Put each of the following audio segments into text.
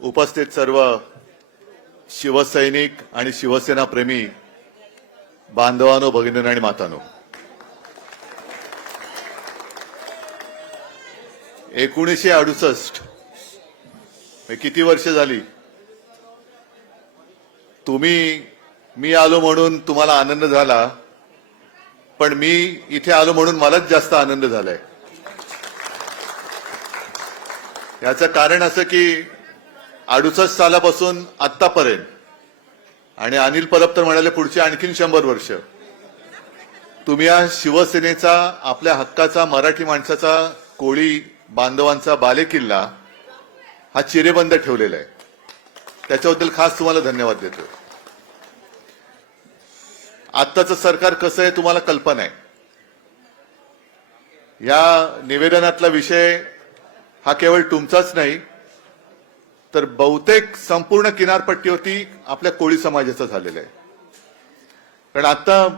उपस्थित सर्व शिवसैनिक आणि शिवसेना प्रेमी बांधवांनो, भगिनींनो आणि मातांनो, 1968 किती वर्ष झाली? मी आलो म्हणून तुम्हाला आनंद झाला, पण मी इथे आलो म्हणून मलाच जास्त आनंद झालाय. याचं कारण असं की 68 सालापासून आतापर्यंत, आणि अनिल परब तर म्हणाले पुढचे आणखीन 100 वर्ष, तुम्ही या शिवसेनेचा, आपल्या हक्काचा, मराठी माणसाचा, कोळी बांधवांचा बालेकिल्ला हा चिरेबंद ठेवलेला आहे. त्याच्याबद्दल खास तुम्हाला धन्यवाद देतो. आत्ताचं सरकार कसं आहे तुम्हाला कल्पना आहे. या निवेदनातला विषय हा केवळ तुमचाच नाही, तर बहुतेक संपूर्ण किनारपट्टीवरती आपल्या कोळी समाजाचा झालेला आहे. कारण आता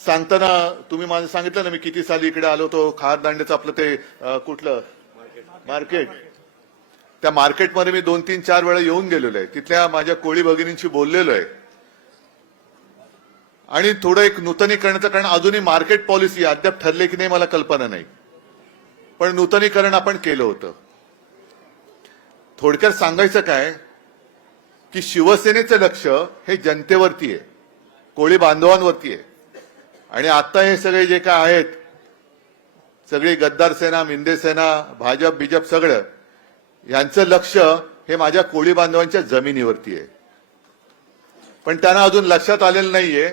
सांगताना तुम्ही माझं सांगितलं ना, मी किती साली इकडे आलो होतो, खारदांड्याचं आपलं ते कुठलं मार्केट, त्या मार्केटमध्ये मी 2-3-4 वेळा येऊन गेलेलो आहे. तिथल्या माझ्या कोळी भगिनींशी बोललेलो आहे. आणि थोडं एक नूतनीकरणाचं, कारण अजूनही मार्केट पॉलिसी अद्याप ठरले की नाही मला कल्पना नाही, पण नूतनीकरण आपण केलं होतं. थोडक्यात सांगायचं काय की शिवसेनेचं लक्ष हे जनतेवरती आहे, कोळी बांधवांवरती आहे. आणि आता हे सगळे जे काय आहेत, सगळी गद्दार सेना, मिंदे सेना, भाजप बीजप, सगळं यांचं लक्ष हे माझ्या कोळी बांधवांच्या जमिनीवरती आहे. पण त्यांना अजून लक्षात आलेलं नाहीये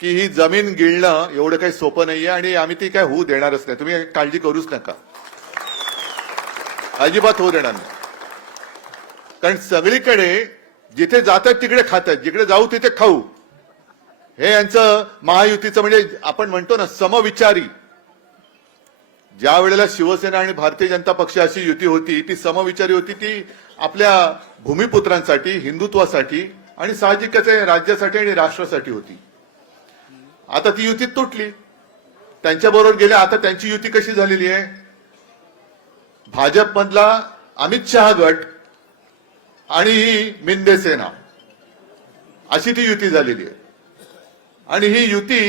की ही जमीन गिळणं एवढं काही सोपं नाहीये, आणि आम्ही ती काय होऊ देणारच नाही. तुम्ही काळजी करूच नका, अजिबात होऊ देणार नाही. कारण सगळीकडे जिथे जातात तिकडे खातात, जिकडे जाऊ तिथे खाऊ, हे यांचं महायुतीचं, म्हणजे आपण म्हणतो ना समविचारी. ज्या वेळेला शिवसेना आणि भारतीय जनता पक्ष अशी युती होती, ती समविचारी होती. ती आपल्या भूमिपुत्रांसाठी, हिंदुत्वासाठी आणि साहजिकच राज्यासाठी आणि राष्ट्रासाठी होती. आता ती युती तुटली, त्यांच्याबरोबर गेले. आता त्यांची युती कशी झालेली आहे? भाजपमधला अमित शहा गट आणि ही मिंदे सेना, अशी ती युती झालेली आहे. आणि ही युती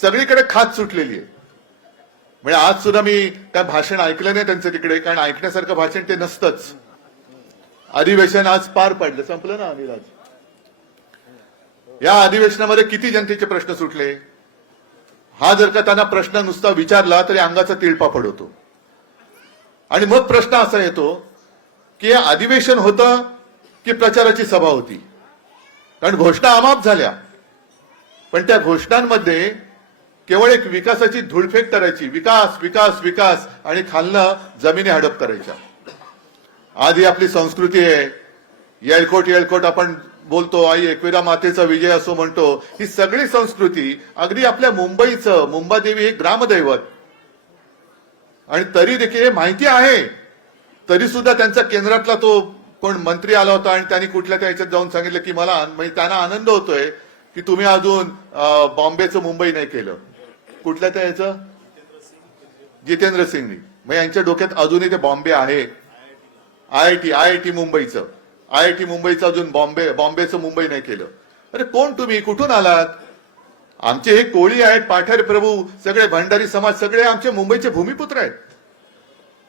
सगळीकडे खात सुटलेली आहे. म्हणजे आज सुद्धा मी काय भाषण ऐकलं नाही त्यांचं तिकडे, कारण ऐकण्यासारखं भाषण ते नसतंच. अधिवेशन आज पार पडलं, संपलं ना अनिल. या अधिवेशनामध्ये किती जनतेचे प्रश्न सुटले, हा जर का त्यांना प्रश्न नुसता विचारला तरी अंगाचा तिळपापड होतो. आणि मग प्रश्न असा येतो की हे अधिवेशन होतं की प्रचाराची सभा होती? कारण घोषणा अमाप झाल्या, पण त्या घोषणांमध्ये केवळ एक विकासाची धुळफेक करायची, विकास विकास विकास, आणि खालनं जमिनी हडप करायच्या. आज ही आपली संस्कृती आहे. येळकोट येळकोट आपण बोलतो, आई एकविरा मातेचा विजय असो म्हणतो. ही सगळी संस्कृती, अगदी आपल्या मुंबईचं, मुंबादेवी हे ग्रामदैवत, आणि तरी देखील हे माहिती आहे, तरी सुद्धा त्यांचा केंद्रातला तो कोण मंत्री आला होता आणि त्यांनी कुठल्या त्या ह्याच्यात जाऊन सांगितलं की मला, म्हणजे त्यांना आनंद होतोय की तुम्ही अजून बॉम्बेचं मुंबई नाही केलं. कुठल्या त्या ह्याचं, जितेंद्र सिंगनी. मग यांच्या डोक्यात अजूनही ते बॉम्बे आहे. आयआयटी मुंबईचं, आयआयटी मुंबईचं अजून बॉम्बेचं मुंबई नाही केलं. अरे कोण तुम्ही, कुठून आलात? आमचे हे कोळी आहेत, पाठारे प्रभू, सगळे भंडारी समाज, सगळे आमचे मुंबईचे भूमिपुत्र आहेत.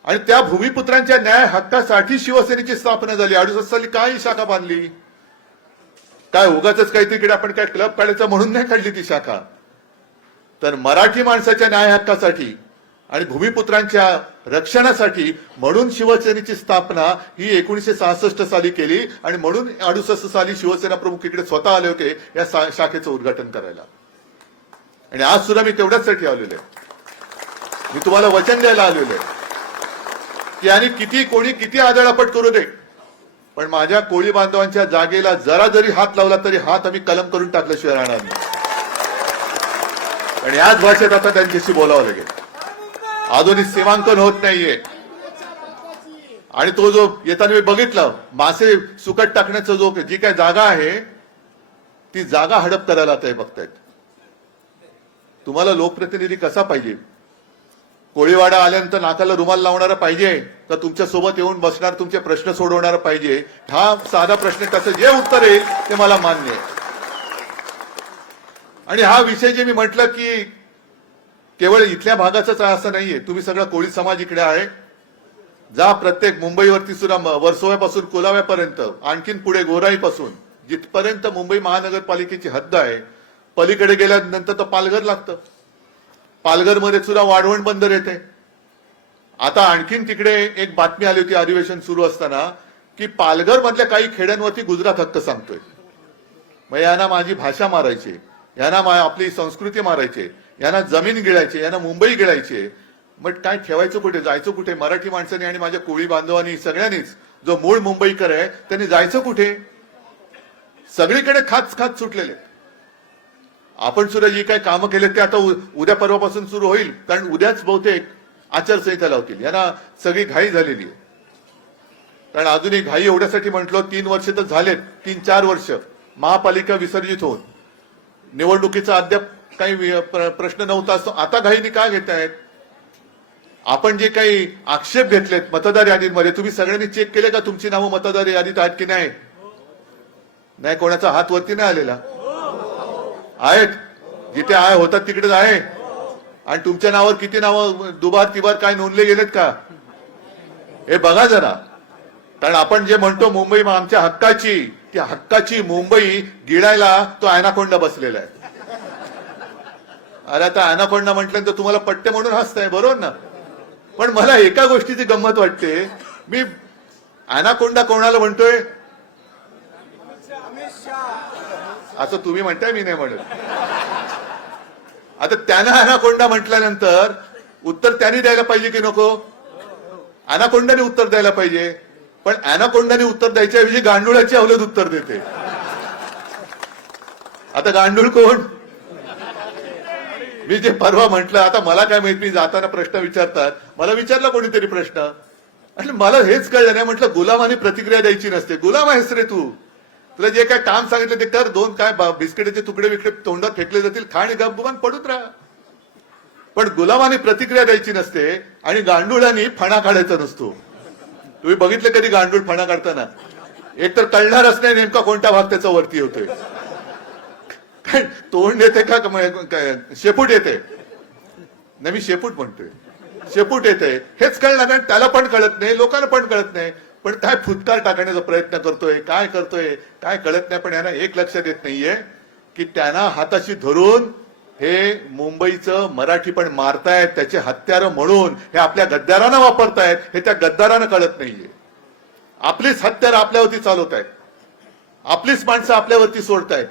आणि त्या भूमिपुत्रांच्या न्याय हक्कासाठी शिवसेनेची स्थापना झाली. 68 साली काय शाखा बांधली? काय उगाच काही तिकडे आपण काय क्लब काढायचा म्हणून नाही काढली ती शाखा, तर मराठी माणसाच्या न्याय हक्कासाठी आणि भूमिपुत्रांच्या रक्षणासाठी म्हणून शिवसेनेची स्थापना ही 1966 साली केली. आणि म्हणून 68 साली शिवसेना प्रमुख इकडे स्वतः आले होते या शाखेचं उद्घाटन करायला. आणि आज सुद्धा मी तेवढ्याचसाठी आलेलो आहे. मी तुम्हाला वचन द्यायला आलेलो आहे की आणि किती कोणी किती आदळापट करू दे, पण माझ्या कोळी बांधवांच्या जागेला जरा जरी हात लावला तरी हात आम्ही कलम करून टाकल्याशिवाय राहणार नाही. आणि याच भाषेत आता त्यांच्याशी बोलावं लागेल. अजूनही सीमांकन होत नाहीये. आणि तो जो येताना मी बघितलं, मासे सुकट टाकण्याचा जो जी काय जागा आहे, ती जागा हडप करायला आता हे बघतायत. तुम्हाला लोकप्रतिनिधी कसा पाहिजे? कोळीवाडा आल्यानंतर नाकाला रुमाल लावणारा पाहिजे का तुमच्या सोबत येऊन बसणार, तुमचे प्रश्न सोडवणारा पाहिजे? हा साधा प्रश्न, त्याचं जे उत्तर येईल ते मला मान्य आहे. आणि हा विषय जे मी म्हटलं की केवळ इथल्या भागाचाच असं नाहीये, तुम्ही सगळा कोळी समाज इकडे आहे. जा प्रत्येक मुंबईवरती सुद्धा वर्सोव्यापासून कोलाव्यापर्यंत, आणखीन पुढे गोराईपासून जिथपर्यंत मुंबई महानगरपालिकेची हद्द आहे, पलीकडे गेल्यानंतर तर पालघर लागतं. पालघरमध्ये सुद्धा वाढवण बंदर येते. आता आणखीन तिकडे एक बातमी आली होती अधिवेशन सुरू असताना की पालघर मधल्या काही खेड्यांवरती गुजरात हक्क सांगतोय. मग यांना माझी भाषा मारायची, यांना आपली संस्कृती मारायची, यांना जमीन गिळायची, यांना मुंबई गिळायची. मग काय ठेवायचं कुठे, जायचं कुठे? मराठी माणसांनी आणि माझ्या कोळी बांधवांनी सगळ्यांनीच, जो मूळ मुंबईकर आहे त्यांनी जायचं कुठे? सगळीकडे खाच खाच सुटलेले. आपण सुद्धा जी काय कामं केले ते आता उद्या परवापासून सुरू होईल, कारण उद्याच बहुतेक आचारसंहिता लावतील. यांना सगळी घाई झालेली आहे. कारण अजूनही घाई एवढ्यासाठी म्हटलो, 3 वर्ष तर झालेत, 3-4 वर्ष महापालिका विसर्जित होऊन निवडणुकीचा अद्याप काही प्रश्न नव्हता असतो. आता घाईने काय घेत आहेत? आपण जे काही आक्षेप घेतलेत मतदार यादीमध्ये, तुम्ही सगळ्यांनी चेक केले का तुमची नावं मतदार यादीत आहेत की नाही? नाही, कोणाचा हात वरती नाही आलेला. आहेत, जिथे आहे होतात तिकडेच आहे. आणि तुमच्या नावावर किती नावं दुबार तिबार काय नोंदले गेलेत का हे बघा जरा. कारण आपण जे म्हणतो मुंबई आमच्या हक्काची, त्या हक्काची मुंबई गिळायला तो अॅनाकोंडा बसलेला आहे. अरे आता अॅनाकोंडा म्हटल्यानंतर तुम्हाला पट्टे म्हणून हसताय, बरोबर ना? पण मला एका गोष्टीची गंमत वाटते, मी अॅनाकोंडा कोणाला म्हणतोय? असं तुम्ही म्हणताय, मी नाही म्हणत. आता त्यानं अॅनाकोंडा म्हटल्यानंतर उत्तर त्यांनी द्यायला पाहिजे की नको? अॅनाकोंडाने उत्तर द्यायला पाहिजे. पण अॅनाकोंडाने उत्तर द्यायच्याऐवजी गांडुळाची अवलद उत्तर देते. आता गांडूळ कोण? मी जे परवा म्हटलं, आता मला काय माहित, मी जाताना प्रश्न विचारतात, मला विचारला कोणीतरी प्रश्न आणि मला हेच कळलं नाही. म्हटलं गुलामाने प्रतिक्रिया द्यायची नसते. गुलाम आहेस रे तू, तुला जे काय काम सांगितलं ते कर. 2 काय बिस्किटाचे तुकडे विकडे तोंडात फेकले जातील, खा आणि गपगुमान पडून राहा. पण गुलामाने प्रतिक्रिया द्यायची नसते आणि गांडुळांनी फणा काढायचा नसतो. तुम्ही बघितलं कधी गांडूळ फणा काढताना? एक तर कळणारच नाही नेमका कोणता भाग त्याचा वरती होतोय. काय तोंड येते का शेपूट येते? नाही, मी शेपूट म्हणतोय, शेपूट येते हेच कळणार नाही. त्याला पण कळत नाही, लोकांना पण कळत नाही. पण काय फुटकार टाकण्याचा प्रयत्न करतोय, काय करतोय काय कळत नाही. पण यांना एक लक्षात येत नाहीये की त्यांना हाताशी धरून हे मुंबईचं मराठी पण मारतायत, त्याचे हत्यारं म्हणून हे आपल्या गद्दारांना वापरतायत, हे त्या गद्दारांना कळत नाहीये. आपलीच हत्यारं आपल्यावरती चालवतायत, आपलीच माणसं आपल्यावरती सोडतायत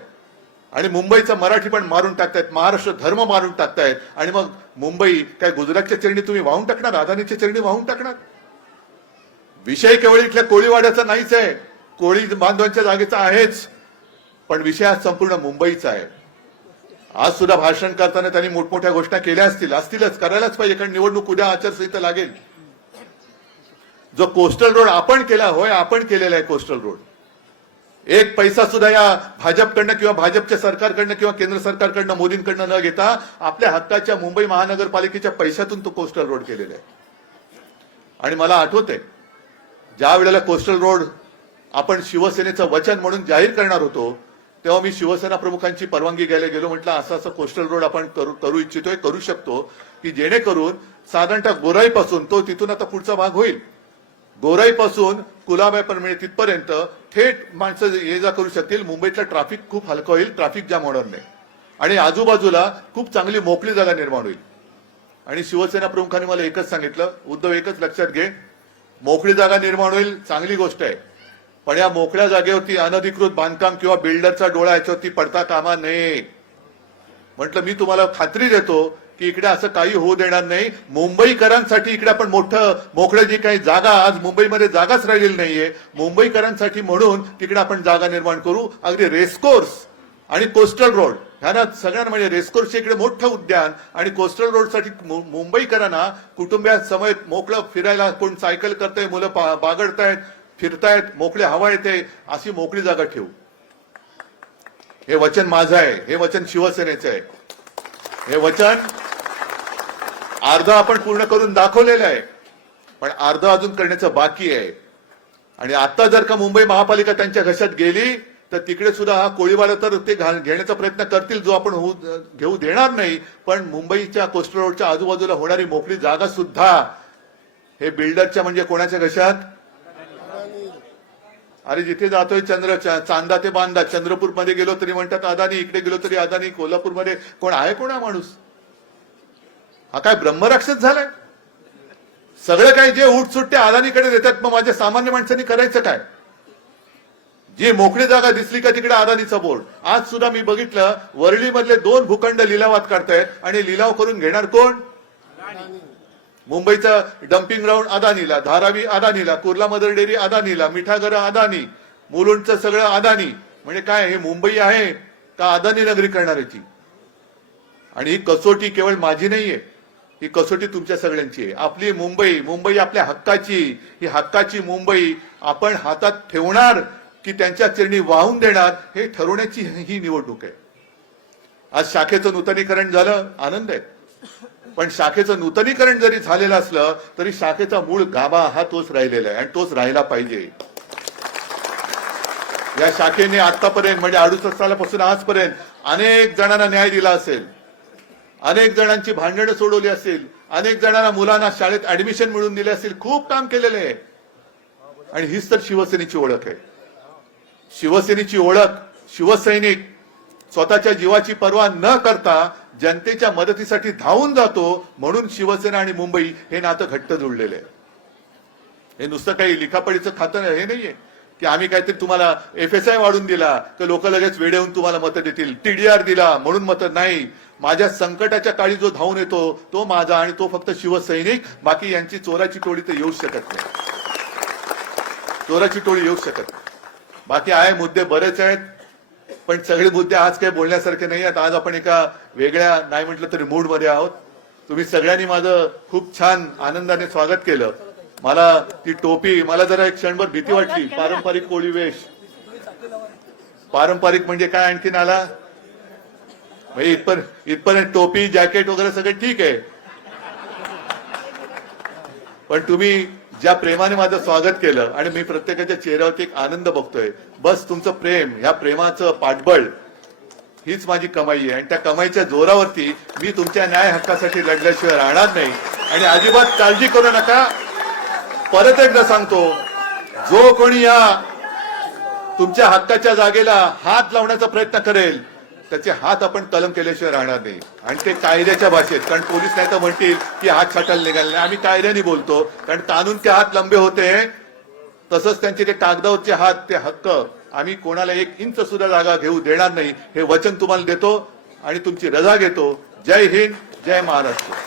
आणि मुंबईचं मराठी पण मारून टाकतायत, महाराष्ट्र धर्म मारून टाकतायत. आणि मग मुंबई काय गुजरातच्या चरणी तुम्ही वाहून टाकणार, अदानीच्या चरणी वाहून टाकणार? विषय केवळ इथल्या कोळीवाड्याचा नाहीच आहे, कोळी बांधवांच्या जागेचा आहेच, पण विषय हा संपूर्ण मुंबईचा आहे. आज सुद्धा भाषण करताना त्यांनी मोठमोठ्या घोषणा केल्या असतीलच, करायलाच पाहिजे, कारण निवडणूक उद्या आचारसंहिता लागेल. जो कोस्टल रोड आपण केला, होय आपण केलेला आहे कोस्टल रोड. एक पैसा सुद्धा या भाजपकडनं किंवा भाजपच्या सरकारकडनं किंवा केंद्र सरकारकडनं मोदींकडनं न घेता आपल्या हक्काच्या मुंबई महानगरपालिकेच्या पैशातून तो कोस्टल रोड केलेला आहे. आणि मला आठवतंय ज्या वेळेला कोस्टल रोड आपण शिवसेनेचं वचन म्हणून जाहीर करणार होतो, तेव्हा मी शिवसेना प्रमुखांची परवानगी घ्यायला गेलो. म्हटलं असं कोस्टल रोड आपण करू इच्छितोय, करू शकतो, की जेणेकरून साधारणतः गोराईपासून तो तिथून आता पुढचा भाग होईल, गोराईपासून कुलाब्यापर्यंत तिथपर्यंत थेट माणसं ये जा करू शकतील. मुंबईतलं ट्रॅफिक खूप हलकं होईल, ट्रॅफिक जाम होणार नाही आणि आजूबाजूला खूप चांगली मोकळी जागा निर्माण होईल. आणि शिवसेना प्रमुखांनी मला एकच सांगितलं, उद्धव एकच लक्षात घे, मोकळी जागा निर्माण होईल चांगली गोष्ट आहे, पण या मोकळ्या जागेवरती अनधिकृत बांधकाम किंवा बिल्डरचा डोळा याच्यावरती पडता कामा नये. म्हटलं मी तुम्हाला खात्री देतो की इकडे असं काही होऊ देणार नाही. मुंबईकरांसाठी इकडे आपण मोठं मोकळं जी काही जागा, आज मुंबईमध्ये जागाच राहिलेली नाहीये, मुंबईकरांसाठी म्हणून तिकडे आपण जागा निर्माण करू. अगदी रेसकोर्स आणि कोस्टल रोड ह्या सगळ्यांना म्हणजे रेसकोर्सचे इकडे मोठं उद्यान आणि कोस्टल रोडसाठी मुंबईकरांना कुटुंबियांसमेत मोकळं फिरायला, कोण सायकल करतंय, मुलं बागडतायत, फिरतायत, मोकळी हवा येते, अशी मोकळी जागा ठेवू. हे वचन माझं आहे, हे वचन शिवसेनेचं आहे, हे वचन अर्ध आपण पूर्ण करून दाखवलेलं आहे, पण अर्ध अजून करण्याचं बाकी आहे. आणि आता जर का मुंबई महापालिका त्यांच्या घशात गेली तर तिकडे सुद्धा हा कोळीवाडा तर ते घेण्याचा प्रयत्न करतील, जो आपण घेऊ देणार नाही. पण मुंबईच्या कोस्टल रोडच्या आजूबाजूला होणारी मोकळी जागा सुद्धा हे बिल्डरच्या म्हणजे कोणाच्या घशात? अरे जिथे जातोय चांदा ते बांधा, चंद्रपूरमध्ये गेलो तरी म्हणतात अदानी, इकडे गेलो तरी अदानी, कोल्हापूरमध्ये कोण आहे कोण हा माणूस? हा काय ब्रह्मराक्षस झालाय? सगळं काही जे उठसूट ते अदानीकडे देतात, मग माझ्या सामान्य माणसांनी करायचं काय? जी मोकळी जागा दिसली का तिकडे अदानीचा बोर्ड. आज सुद्धा मी बघितलं वरळीमधले 2 भूखंड लिलावात काढतायत आणि लिलाव करून घेणार कोण? मुंबईचा डम्पिंग ग्राउंड अदानीला, धारावी अदानीला, कुर्ला मदर डेअरी अदानीला, मिठागर अदानी, मुलुंडचं सगळं अदानी. म्हणजे काय हे मुंबई आहे का अदानी नगरी करणाऱ्याची? आणि ही कसोटी केवळ माझी नाहीये, ही कसोटी तुमच्या सगळ्यांची आहे. आपली मुंबई आपल्या हक्काची, ही हक्काची मुंबई आपण हातात ठेवणार की त्यांच्या चरणी वाहून देणार हे ठरवण्याची ही निवडणूक आहे. आज शाखेचं नूतनीकरण झालं, आनंद आहे. पण शाखेचं नूतनीकरण जरी झालेलं असलं तरी शाखेचा मूळ गाभा हा तोच राहिलेला आहे आणि तोच राहिला पाहिजे. या शाखेने आतापर्यंत म्हणजे 68 सालापासून आजपर्यंत अनेक जणांना न्याय दिला असेल, अनेक जणांची भांडणं सोडवली असेल, अनेक जणांना मुलांना शाळेत ऍडमिशन मिळवून दिले असेल, खूप काम केलेलं आहे. आणि हीच तर शिवसेनेची ओळख आहे. शिवसेनेची ओळख, शिवसैनिक स्वतःच्या जीवाची पर्वा न करता जनतेच्या मदतीसाठी धावून जातो, म्हणून शिवसेना आणि मुंबई हे नातं घट्ट जुळलेलं आहे. हे नुसतं काही लिखापडीचं खातं हे नाहीये की आम्ही काहीतरी तुम्हाला FSI वाढून दिला तर लोक लगेच वेडे होऊन तुम्हाला मतं देतील, TDR दिला म्हणून मतं नाही. माझ्या संकटाच्या काळी जो धावून येतो तो माझा, आणि तो फक्त शिवसैनिक. बाकी यांची चोराची टोळी तर येऊ शकत नाही, चोराची टोळी येऊ शकत नाही. बाकी आहे मुद्दे बरेच आहेत, पण सगळे मुद्दे आज काही बोलण्यासारखे नाही आहेत. आज आपण एका वेगळ्या नाही म्हटलं तरी मूड मध्ये आहोत. तुम्ही सगळ्यांनी माझं खूप छान आनंदाने स्वागत केलं. मला ती टोपी, मला जरा एक क्षणभर भीती वाटली. पारंपरिक कोळी वेश, पारंपरिक म्हणजे काय आणखीन आला म्हणजे इथपर्यंत टोपी जॅकेट वगैरे सगळे ठीक आहे, पण तुम्ही ज्या प्रेमाने माझं स्वागत केलं आणि मी प्रत्येकाच्या चेहऱ्यावरती एक आनंद बघतोय, बस तुमचं प्रेम, ह्या प्रेमाचं पाठबळ हीच माझी कमाई आहे. आणि त्या कमाईच्या जोरावरती मी तुमच्या न्याय हक्कासाठी लढल्याशिवाय राहणार नाही. आणि अजिबात काळजी करू नका. परत एकदा सांगतो, जो कोणी या तुमच्या हक्काच्या जागेला हात लावण्याचा प्रयत्न करेल त्याचे हात आपण कलम केल्याशिवाय राहणार नाही. आणि ते कायद्याच्या भाषेत, कारण पोलीस नाही तर म्हणतील की हात छाटायला निघाले नाही. आम्ही कायद्याने बोलतो, कारण कानून के हात लंबे होते तसंच त्यांचे ते कागदावरचे हात, ते हक्क आम्ही कोणाला 1 इंच सुद्धा जागा घेऊ देणार नाही, हे वचन तुम्हाला देतो आणि तुमची रजा घेतो. जय हिंद, जय महाराष्ट्र.